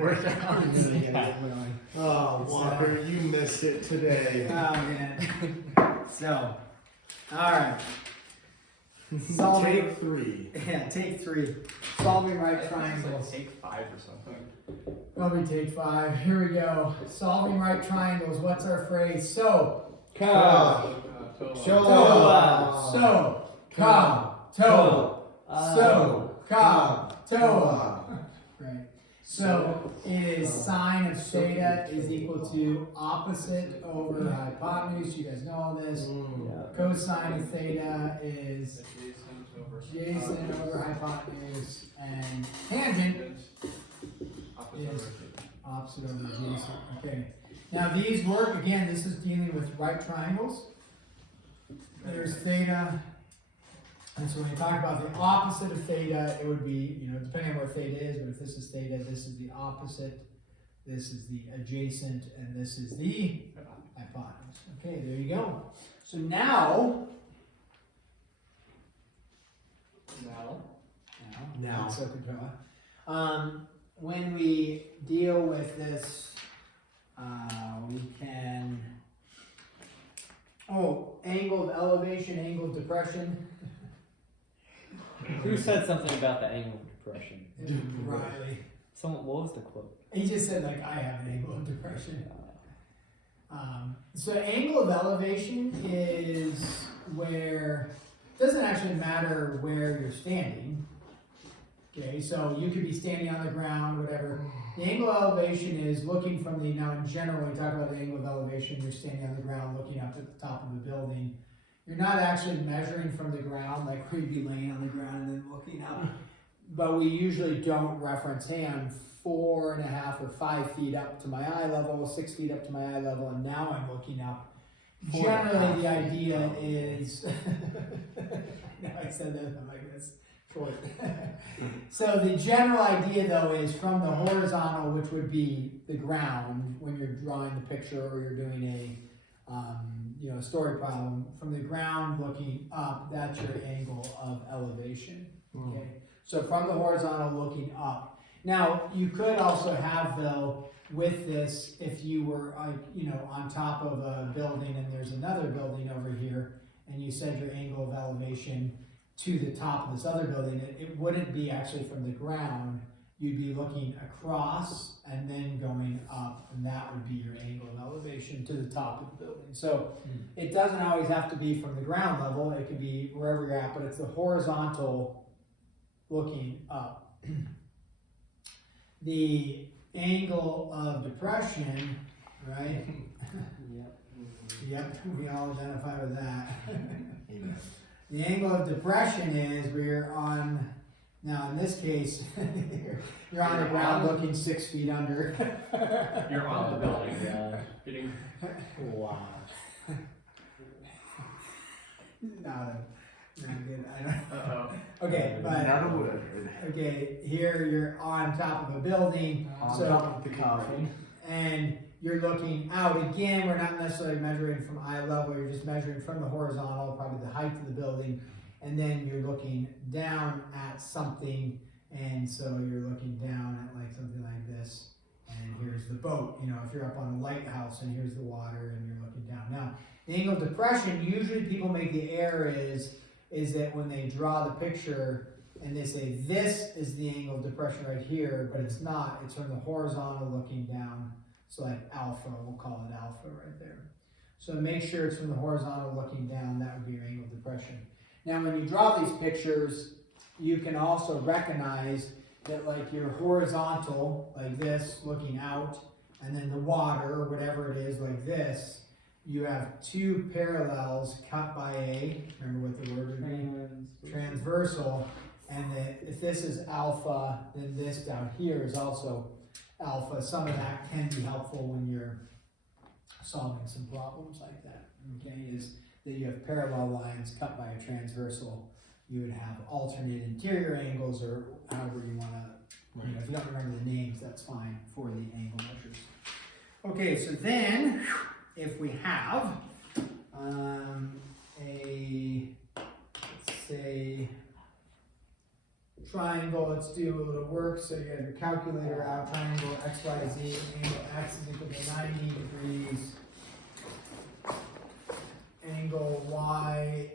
work out. Oh, Walker, you missed it today. Oh, man. So, alright. Solving. Take 3. Yeah, take 3. Solving right triangles. Take 5 or something. Probably take 5. Here we go. Solving right triangles. What's our phrase? So, Ka. toa. So, ka. Toa. So, ka. Toa. Right. So it is sine of theta is equal to opposite over hypotenuse. You guys know all this. Cosine of theta is adjacent over hypotenuse, and tangent is opposite over adjacent. Okay. Now these work again. This is dealing with right triangles. There's theta. And so when you talk about the opposite of theta, it would be, depending on where theta is, but if this is theta, this is the opposite, this is the adjacent, and this is the hypotenuse. Okay, there you go. So now. So when we deal with this, we can, angle of elevation, angle of depression. Who said something about the angle of depression? Riley. What was the quote? He just said, like, I have an angle of depression. So angle of elevation is where, it doesn't actually matter where you're standing. Okay, so you could be standing on the ground, whatever. The angle of elevation is looking from now in general, when we talk about the angle of elevation, you're standing on the ground looking up at the top of the building. You're not actually measuring from the ground, like where you'd be laying on the ground and then looking up. But we usually don't reference, hey, I'm 4.5 or 5 feet up to my eye level, 6 feet up to my eye level, and now I'm looking up. Generally, the idea is, now I said that, I'm like, that's short. So the general idea, though, is from the horizontal, which would be the ground, when you're drawing the picture or you're doing a story problem, from the ground looking up, that's your angle of elevation. Okay, so from the horizontal looking up. Now you could also have, though, with this, if you were on top of a building and there's another building over here, and you said your angle of elevation to the top of this other building, it wouldn't be actually from the ground. You'd be looking across and then going up, and that would be your angle of elevation to the top of the building. So it doesn't always have to be from the ground level. It could be wherever you're at, but it's the horizontal looking up. The angle of depression, right? Yep, we all identify with that. The angle of depression is where you're on. Now, in this case, you're on the ground looking 6 feet under. You're on the building. Getting... Wow. Not good. I don't. Okay, but okay, here you're on top of a building, on top of the coffin, and you're looking out. Again, we're not necessarily measuring from eye level. You're just measuring from the horizontal, probably the height of the building. And then you're looking down at something, and so you're looking down at like something like this, and here's the boat. If you're up on a lighthouse, and here's the water, and you're looking down. Now, the angle of depression, usually people make the error is that when they draw the picture, and they say this is the angle of depression right here, but it's not. It's from the horizontal looking down. So like alpha, we'll call it alpha right there. So make sure it's from the horizontal looking down. That would be your angle of depression. Now, when you draw these pictures, you can also recognize that, like, your horizontal, like this, looking out, and then the water, or whatever it is, like this, you have 2 parallels cut by remember what the word would be? Transversal. And if this is alpha, then this down here is also alpha. Some of that can be helpful when you're solving some problems like that, okay, is that you have parallel lines cut by a transversal. You would have alternate interior angles, or however you want to, if you don't remember the names, that's fine for the angle measures. Okay, so then, if we have let's say, triangle, let's do a little work. So you have your calculator out, triangle XYZ, angle X is equal to 90 degrees. Angle Y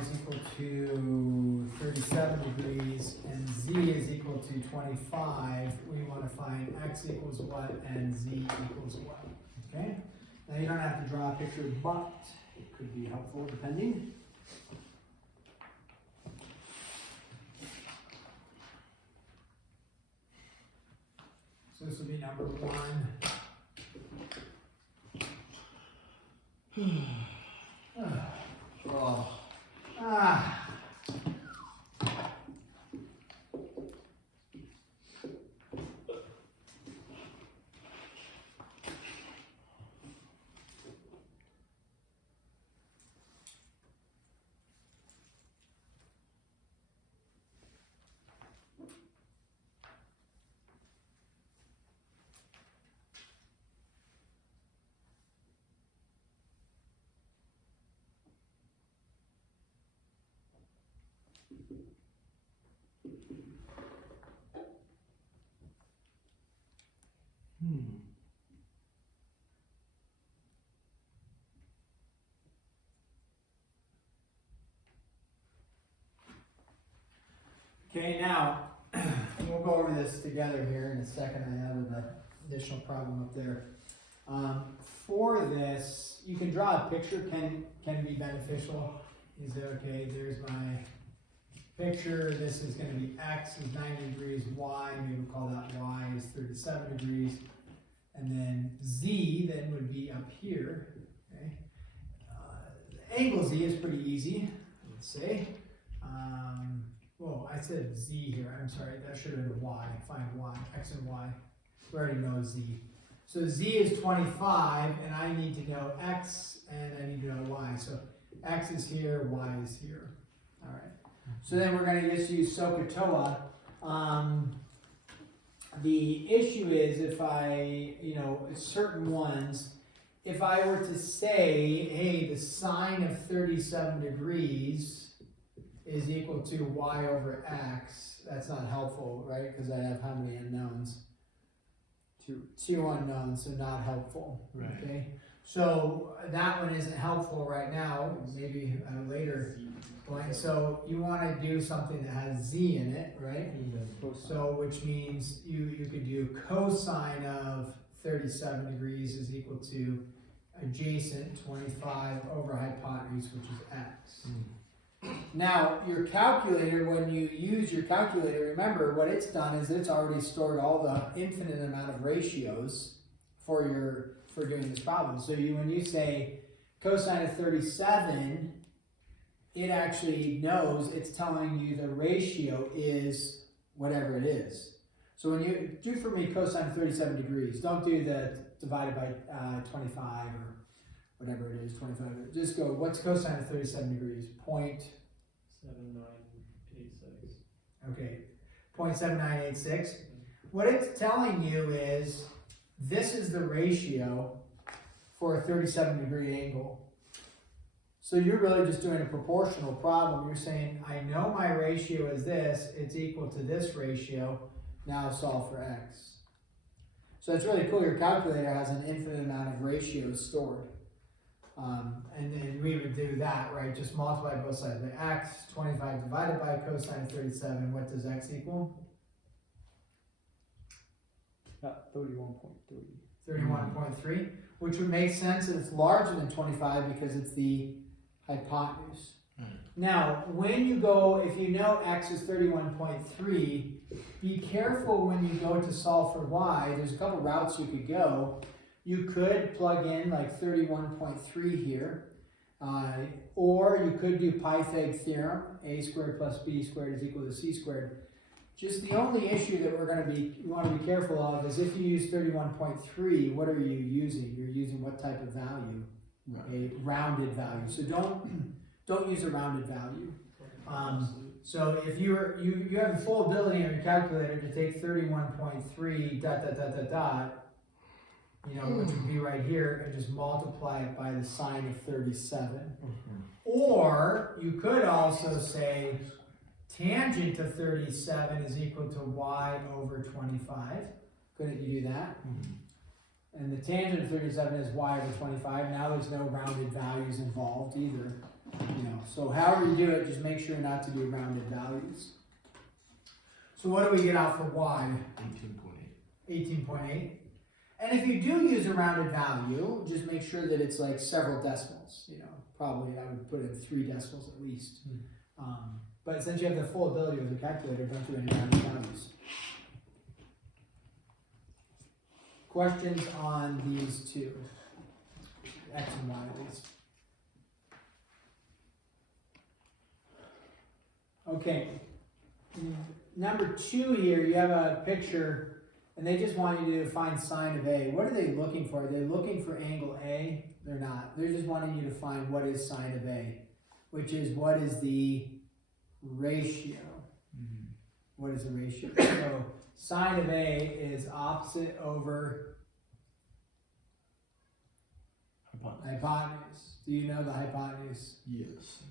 is equal to 37 degrees, and Z is equal to 25. We want to find X equals what and Z equals what. Okay? Now you don't have to draw a picture, but it could be helpful depending. So this will be number 1. Oh. Ah. Okay, now we'll go over this together here in a second. I added an additional problem up there. For this, you can draw a picture, can be beneficial. Is it okay? There's my picture. This is going to be X is 90 degrees, Y, maybe we'll call that Y is 37 degrees. And then Z then would be up here. Okay. The angle Z is pretty easy, let's say. Well, I said Z here, I'm sorry, that should have been Y. Find Y, X and Y. We already know Z. So Z is 25, and I need to know X, and I need to know Y. So X is here, Y is here. All right. So then we're going to just use SOHCAHTOA. The issue is if I, certain ones, if I were to say, hey, the sine of 37 degrees is equal to y over x, that's not helpful, right? Because I have how many unknowns? Two unknowns, so not helpful. Right. Okay. So that one isn't helpful right now, maybe at a later point. So you want to do something that has z in it, right? So which means you could do cosine of 37 degrees is equal to adjacent 25 over hypotenuse, which is x. Now, your calculator, when you use your calculator, remember what it's done is it's already stored all the infinite amount of ratios for doing this problem. So when you say cosine of 37, it actually knows, it's telling you the ratio is whatever it is. So when you do for me cosine of 37 degrees, don't do the divided by 25 or whatever it is, 25. Just go, what's cosine of 37 degrees? 0.7986. Okay, 0.7986. What it's telling you is this is the ratio for a 37 degree angle. So you're really just doing a proportional problem. You're saying, I know my ratio is this, it's equal to this ratio, now solve for x. So it's really cool, your calculator has an infinite amount of ratios stored. And then we would do that, right? Just multiply both sides by x, 25 divided by cosine of 37, what does x equal? 31.3. 31.3, which would make sense that it's larger than 25 because it's the hypotenuse. Now, when you go, if you know x is 31.3, be careful when you go to solve for y. There's a couple routes you could go. You could plug in like 31.3 here, or you could do Pythag theorem, a squared plus b squared is equal to c squared. Just the only issue that you want to be careful of is if you use 31.3, what are you using? You're using what type of value? A rounded value. So don't use a rounded value. So if you have the full ability on your calculator to take 31.3 which would be right here, and just multiply it by the sine of 37. Or you could also say, tangent to 37 is equal to y over 25. Couldn't you do that? And the tangent of 37 is y over 25. Now there's no rounded values involved either. So however you do it, just make sure not to do rounded values. So what do we get out for y? 18.8. 18.8. And if you do use a rounded value, just make sure that it's like several decimals. Probably I would put in 3 decimals at least. But since you have the full ability of the calculator, don't do any rounded values. Questions on these two? X and Y at least. Okay. Number 2 here, you have a picture, and they just want you to find sine of A. What are they looking for? Are they looking for angle A? They're not. They're just wanting you to find what is sine of A, which is what is the ratio. What is the ratio? So sine of A is opposite over hypotenuse. Do you know the hypotenuse? Yes.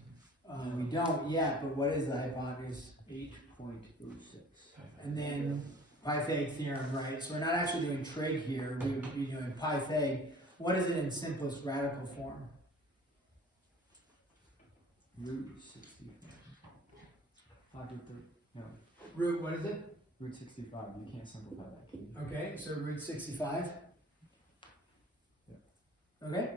We don't yet, but what is the hypotenuse? 8.06. And then Pythag theorem, right? So we're not actually doing trig here. We would be doing Pythag. What is it in simplest radical form? Root 65. No, Root, what is it? root 65. You can't simplify that, can you? Okay, so root 65. Okay.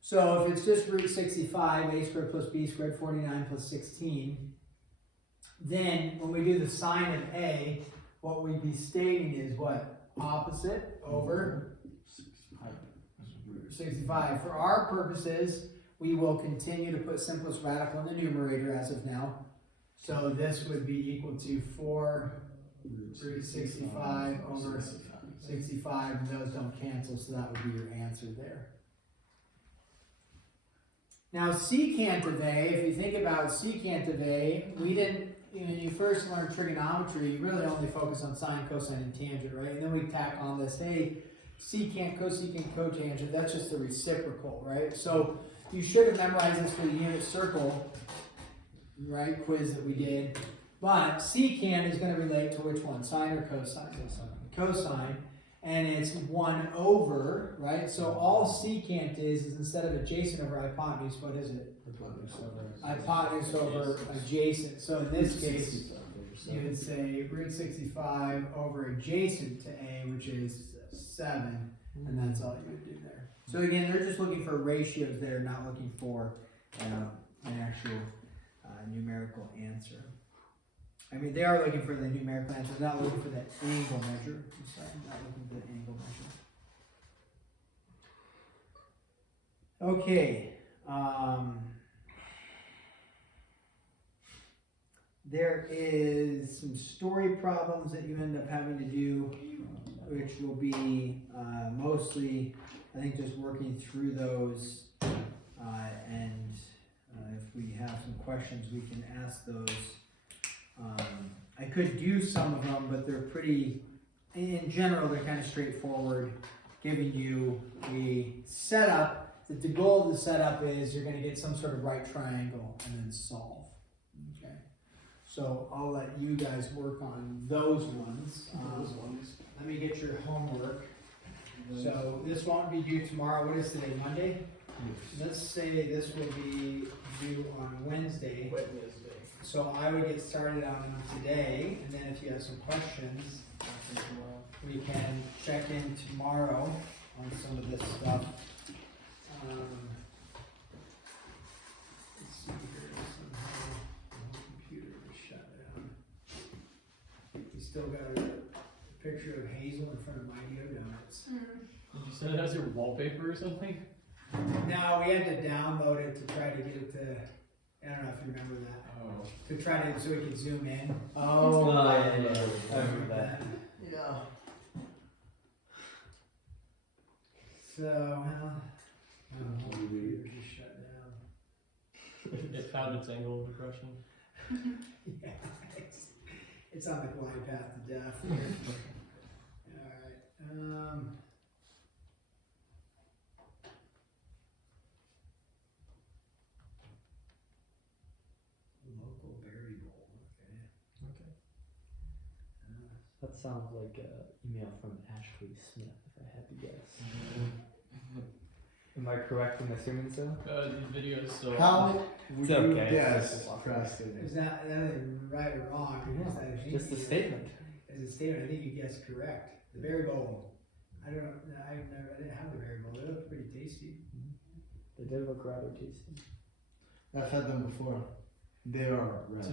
So if it's just root 65, a squared plus b squared, 49 plus 16, then when we do the sine of A, what we'd be stating is what? Opposite over 65. For our purposes, we will continue to put simplest radical in the numerator as of now. So this would be equal to 4 root 65 over 65, and those don't cancel, so that would be your answer there. Now secant of A, if you think about secant of A, we didn't, when you first learned trigonometry, you really only focus on sine, cosine, and tangent, right? And then we tack on this, hey, secant, cosecant, cotangent, that's just the reciprocal, right? So you should have memorized this for the unit circle, right, quiz that we did. But secant is going to relate to which one, sine or cosine? Cosine. And it's 1 over, right? So all secant is instead of adjacent over hypotenuse, what is it? Hypotenuse over adjacent. So in this case, you would say root 65 over adjacent to A, which is 7, and that's all you would do there. So again, they're just looking for ratios there, not looking for an actual numerical answer. I mean, they are looking for the numerical answer, they're not looking for the angle measure. I'm sorry, not looking for the angle measure. Okay. There is some story problems that you end up having to do, which will be mostly, I think, just working through those, and if we have some questions, we can ask those. I could do some of them, but they're pretty, in general, they're kind of straightforward, giving you a setup, that the goal of the setup is you're going to get some sort of right triangle and then solve. Okay. So I'll let you guys work on those ones. Let me get your homework. So this won't be due tomorrow. What is today, Monday? Let's say this will be due on Wednesday. So I would get started on them today, and then if you have some questions, we can check in tomorrow on some of this stuff. Let's see here, somehow my computer was shut down. You still got a picture of Hazel in front of Mighty O Donuts. Did you send it as your wallpaper or something? No, we had to download it to try to get it to, I don't know if you remember that. Oh. To try to, so we could zoom in. Oh, yeah. I remember that. Yeah. So, well, I don't know, computer just shut down. It found its angle of depression. Yeah, it's on the glide path to death here. Alright, local variable, That sounds like an email from Ashley Smith, if I had to guess. Am I correct in assuming so? These videos still. How would It's you okay. guess, Preston? It's not nothing right or wrong. Yeah, I it's think just a you- statement. As a statement, I think you guessed correct. The berry bowl. I don't know. I didn't have the berry bowl. They look pretty tasty. They did look rather tasty. I've had them before. They are To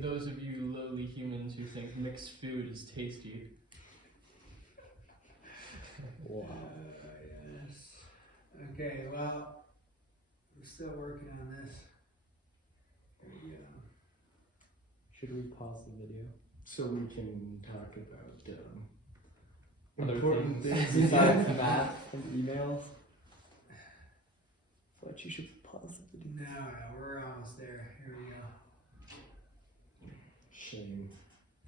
those of you lowly humans who think mixed food is tasty, Wow. Yes. Okay. Well, we're still working on this. There we go. Should we pause the video? So we can talk about Other important things things. besides math and emails? But you should pause the video. No, we're almost there. Here we go. Shame.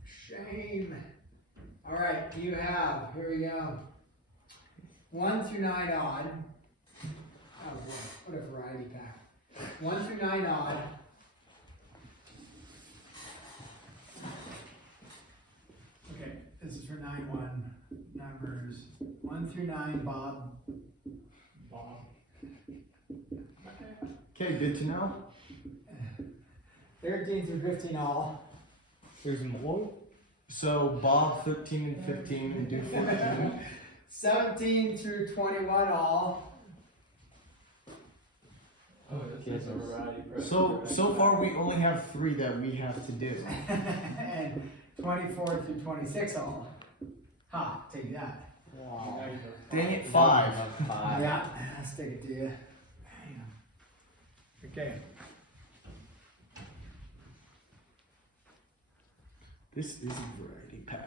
Shame. All right, you have, here we go. 1 through 9 odd. Oh boy, what a variety pack. 1 through 9 odd. Okay, this is for 9-1 numbers. 1 through 9, Bob. Bob. Okay, good to know. 13 through 15 all. There's more? So Bob 13 and 15 and do 14. 17 through 21 all. Oh, this is a variety. So far we only have 3 that we have to do. And 24 through 26 all. Ha, take that. Wow. Dang it, 5. Yeah, I'll stick it to you. Okay. This is a variety pack.